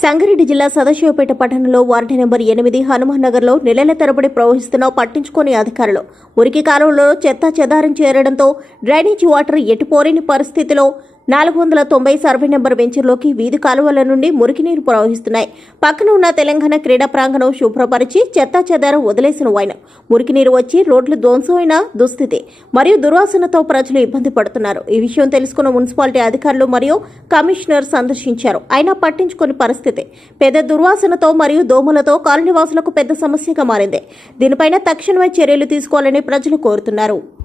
సంగారెడ్డి జిల్లా సదాశివపేట పట్టణంలో ward number ఎనిమిది హనుమాన్ నగర్లో నెలల తరబడి ప్రవహిస్తున్న పట్టించుకోని అధికారులు. మురికి కాలంలో చెత్త చెదారం చేరడంతో డ్రైనేజీ వాటర్ ఎటుపోలేని పరిస్థితిలో నాలుగు వందల తొంభై సర్వే నెంబర్ వెంచర్లోకి వీధి కాలువల నుండి మురికి నీరు ప్రవహిస్తున్నాయి. పక్కన ఉన్న తెలంగాణ క్రీడా ప్రాంగణం శుభ్రపరిచి చెత్త చెదారం వదిలేసిన వైనం మురికి నీరు వచ్చి రోడ్లు ధ్వంసమైన దుస్థితి. మరియు దుర్వాసనతో ప్రజలు ఇబ్బంది పడుతున్నారు. ఈ విషయం తెలుసుకున్న మున్సిపాలిటీ అధికారులు మరియు కమిషనర్ సందర్శించారు. అయినా పట్టించుకుని పరిస్థితి. పెద్ద దుర్వాసనతో మరియు దోమలతో కాలనీవాసులకు పెద్ద సమస్యగా మారింది. దీనిపైన తక్షణమే చర్యలు తీసుకోవాలని ప్రజలు కోరుతున్నారు.